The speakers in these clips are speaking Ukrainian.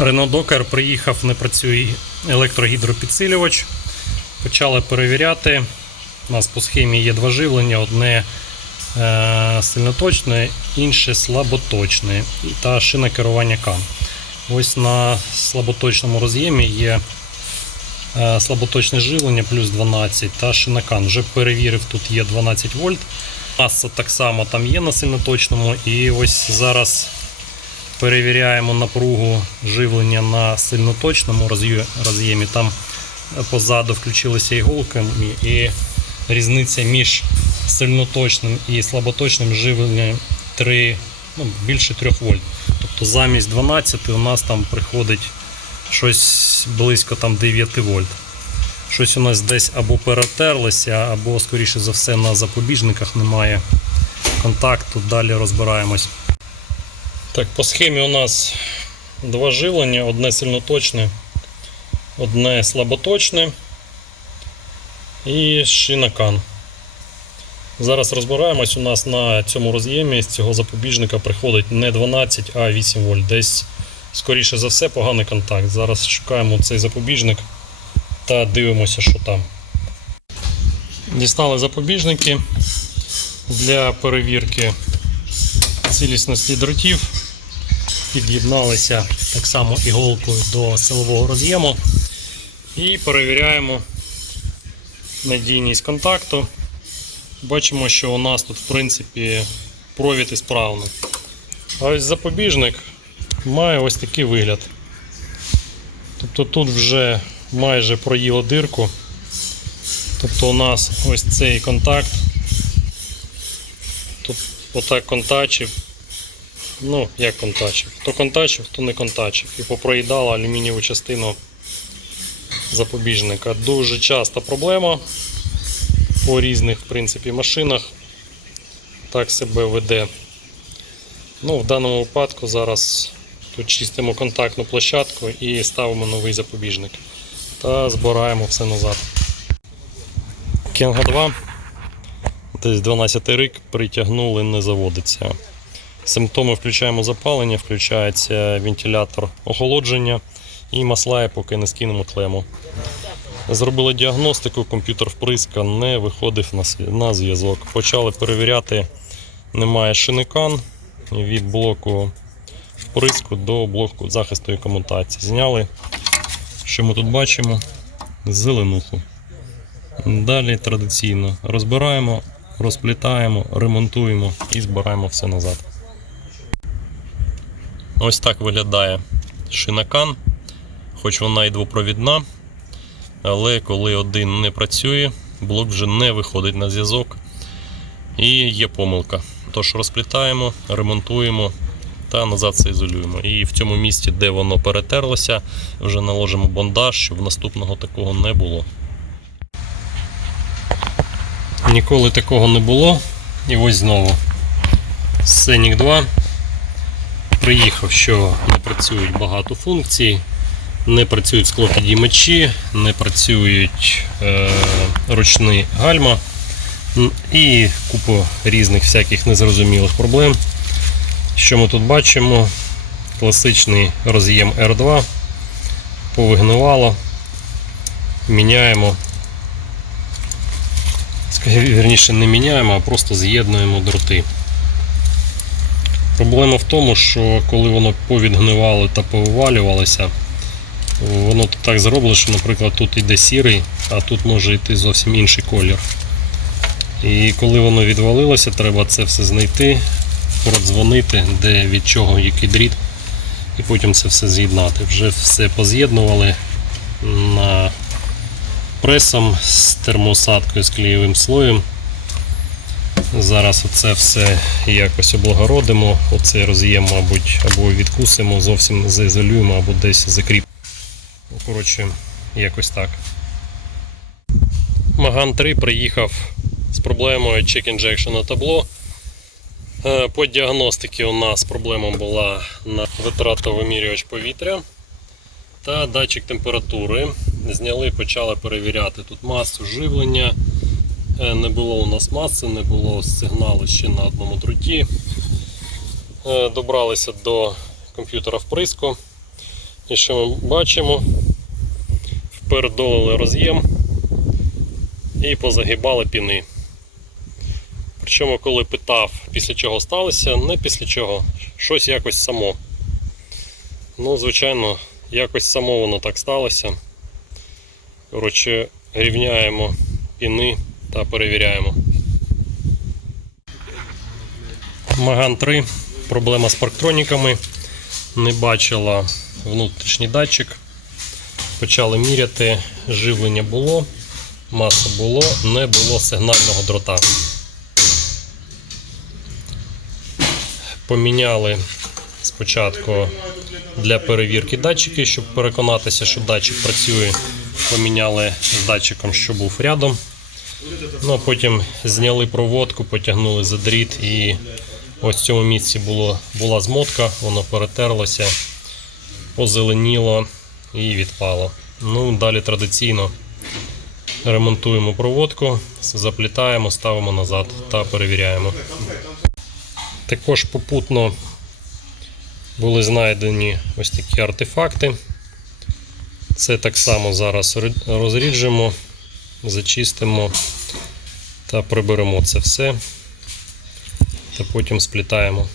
Renault Docker приїхав, не працює електрогідропідсилювач. Почали перевіряти. У нас по схемі є два живлення: одне е, сильноточне, інше слаботочне та шина керування кам. Ось на слаботочному роз'ємі є е, слаботочне живлення плюс 12 та шинакан. Вже перевірив, тут є 12 вольт. Маса так само там є на сильноточному. І ось зараз перевіряємо напругу живлення на сильноточному роз'ємі. Там позаду включилися іголки і різниця між сильноточним і слаботочним живленням 3, ну, більше 3 вольт. Тобто замість 12 у нас там приходить щось близько там 9 вольт. Щось у нас десь або перетерлося, або, скоріше за все, на запобіжниках немає контакту. Далі розбираємось. Так, по схемі у нас два живлення: одне сильноточне, одне слаботочне і шинакан. Зараз розбираємось. У нас на цьому роз'ємі з цього запобіжника приходить не 12, а 8 вольт. Десь, скоріше за все, поганий контакт. Зараз шукаємо цей запобіжник та дивимося, що там. Дістали запобіжники для перевірки цілісності дротів. Під'єдналися так само іголкою до силового роз'єму і перевіряємо надійність контакту. Бачимо, що у нас тут в принципі провід ісправний. А ось запобіжник має ось такий вигляд. Тобто тут вже майже проїло дирку. Тобто у нас ось цей контакт. Тут отак контачив. Ну, як контачив. Хто контачив, хто не контачив. І попроїдало алюмінієву частину запобіжника. Дуже часта проблема по різних в принципі, машинах. Так себе веде. Ну, в даному випадку зараз тут чистимо контактну площадку і ставимо новий запобіжник. Та збираємо все назад. Кенга 2. Десь 12 рік притягнули, не заводиться. Симптоми включаємо запалення, включається вентилятор охолодження і маслає, поки не скинемо клему. Зробили діагностику, комп'ютер вприска не виходив на зв'язок. Почали перевіряти, немає шиникан від блоку вприску до блоку захисту і комутації. Зняли, що ми тут бачимо? Зеленуху. Далі традиційно розбираємо, розплітаємо, ремонтуємо і збираємо все назад. Ось так виглядає шинакан, хоч вона і двопровідна, але коли один не працює, блок вже не виходить на зв'язок і є помилка. Тож розплітаємо, ремонтуємо та назад це ізолюємо. І в цьому місці, де воно перетерлося, вже наложимо бондаж, щоб наступного такого не було. Ніколи такого не було. І ось знову. Сценік 2. Приїхав, що не працюють багато функцій, не працюють склопідіймачі, не працюють е, ручні гальма і купу різних всяких незрозумілих проблем. Що ми тут бачимо? Класичний роз'єм R2 повигнивало. Міняємо. Вірніше, не міняємо, а просто з'єднуємо дроти. Проблема в тому, що коли воно повідгнивало та повивалювалося, воно так зроблено, що, наприклад, тут йде сірий, а тут може йти зовсім інший колір. І коли воно відвалилося, треба це все знайти, продзвонити, де від чого який дріт, і потім це все з'єднати. Вже все поз'єднували на пресом з термоусадкою з клеєвим слоєм. Зараз оце все якось облагородимо, оцей роз'єм, мабуть, або відкусимо, зовсім заізолюємо, або десь закріпимо. Ну, коротше, якось так. Маган 3 приїхав з проблемою check injection на табло. Е, По діагностиці у нас проблема була на витратовимірювач повітря та датчик температури. Зняли, почали перевіряти тут масу живлення. Е, Не було у нас маси, не було сигналу ще на одному дроті. Е, Добралися до комп'ютера вприску І що ми бачимо? Впередолили роз'єм і позагибали піни. Причому, коли питав, після чого сталося, не після чого, щось якось само. Ну, звичайно, якось само воно так сталося. Коротше, рівняємо піни та перевіряємо. Маган 3. Проблема з парктроніками. Не бачила внутрішній датчик. Почали міряти, живлення було, маса було, не було сигнального дрота. Поміняли спочатку для перевірки датчики, щоб переконатися, що датчик працює. Поміняли з датчиком, що був рядом. Ну, потім зняли проводку, потягнули за дріт і ось в цьому місці було, була змотка, воно перетерлося, позеленіло і відпало. Ну, далі традиційно ремонтуємо проводку, заплітаємо, ставимо назад та перевіряємо. Також попутно були знайдені ось такі артефакти. Це так само зараз розріджемо, зачистимо та приберемо це все та потім сплітаємо.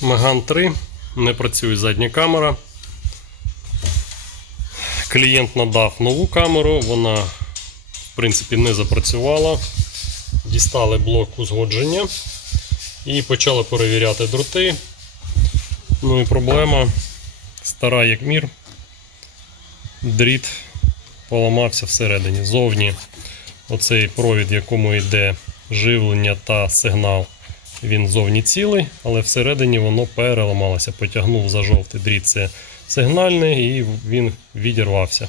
Меган 3 не працює задня камера. Клієнт надав нову камеру, вона в принципі не запрацювала. Дістали блок узгодження і почали перевіряти дроти. Ну і проблема стара як мір. Дріт поламався всередині. Зовні оцей провід, якому йде живлення та сигнал, він зовні цілий, але всередині воно переламалося. Потягнув за жовтий дріт це сигнальний і він відірвався.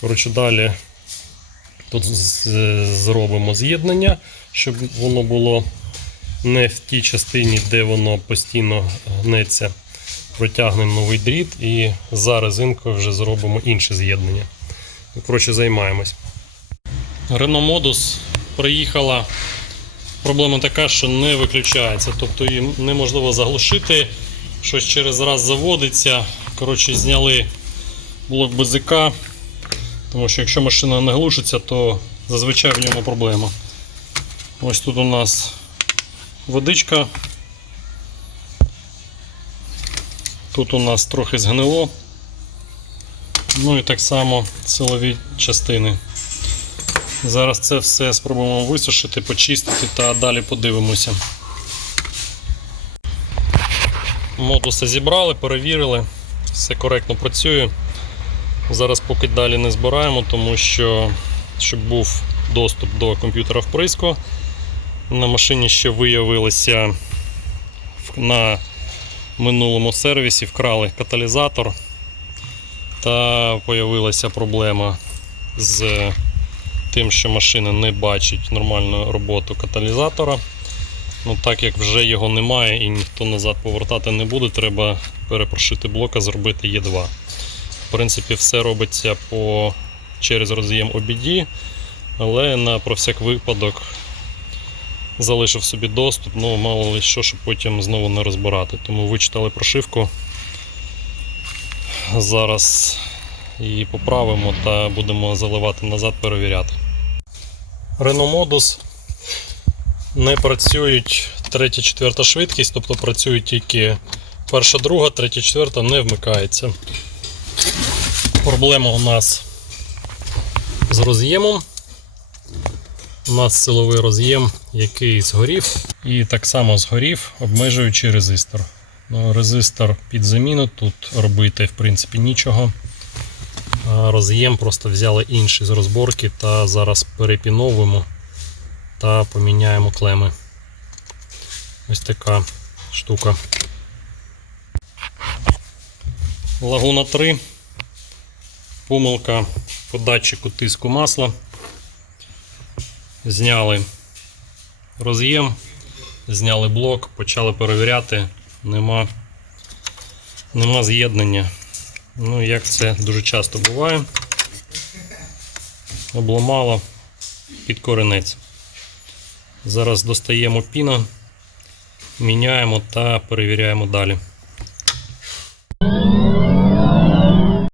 Коротше, далі тут зробимо з'єднання, щоб воно було не в тій частині, де воно постійно гнеться. Протягнемо новий дріт і за резинкою вже зробимо інше з'єднання. Коротше, займаємось. Renault Modus приїхала. Проблема така, що не виключається. Тобто її неможливо заглушити, щось через раз заводиться. Коротше, зняли блок БЗК, тому що якщо машина не глушиться, то зазвичай в ньому проблема. Ось тут у нас водичка. Тут у нас трохи згнило. Ну і так само силові частини. Зараз це все спробуємо висушити, почистити та далі подивимося. Модуси зібрали, перевірили, все коректно працює. Зараз поки далі не збираємо, тому що щоб був доступ до комп'ютера вприску. На машині ще виявилося на минулому сервісі, вкрали каталізатор та появилася проблема з тим, що машина не бачить нормальну роботу каталізатора. Ну, так як вже його немає і ніхто назад повертати не буде, треба перепрошити блока, зробити Е2. В принципі, все робиться по, через роз'єм OBD, але на про всяк випадок залишив собі доступ, ну мало ли що, щоб потім знову не розбирати. Тому вичитали прошивку. Зараз її поправимо та будемо заливати назад, перевіряти. Renault Modus не працюють третя, четверта швидкість, тобто працюють тільки перша, друга, третя, четверта не вмикається. Проблема у нас з роз'ємом. У нас силовий роз'єм, який згорів, і так само згорів, обмежуючи резистор. Ну, резистор під заміну, тут робити в принципі нічого. Роз'єм просто взяли інший з розборки та зараз перепіновуємо та поміняємо клеми. Ось така штука. Лагуна 3. Помилка по датчику тиску масла. Зняли роз'єм, зняли блок, почали перевіряти, нема, нема з'єднання. Ну, як це дуже часто буває, обламало під коренець. Зараз достаємо піна, міняємо та перевіряємо далі.